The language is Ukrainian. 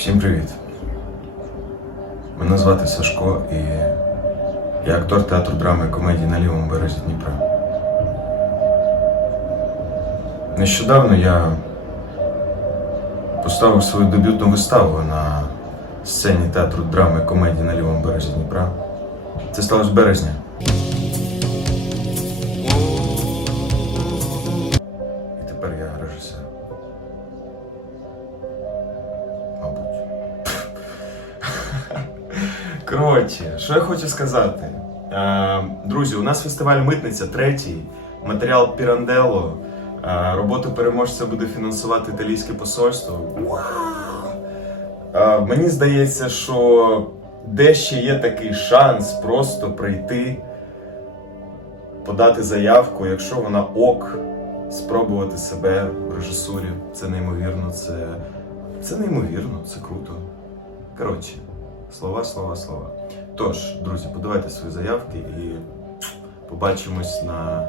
Всім привіт. Мене звати Сашко і я актор театру драми і комедії на лівому березі Дніпра. Нещодавно я поставив свою дебютну виставу на сцені театру драми і комедії на лівому березі Дніпра. Це сталося в березні. І тепер я режисер. Коротше, що я хочу сказати. Е, друзі, у нас фестиваль Митниця третій, матеріал Пірандело. Е, роботу переможця буде фінансувати італійське посольство. Вау! Е, мені здається, що де ще є такий шанс просто прийти, подати заявку, якщо вона ок, спробувати себе в режисурі. Це неймовірно, це, це неймовірно, це круто. Коротше, слова, слова, слова. Тож, друзі, подавайте свої заявки і побачимось на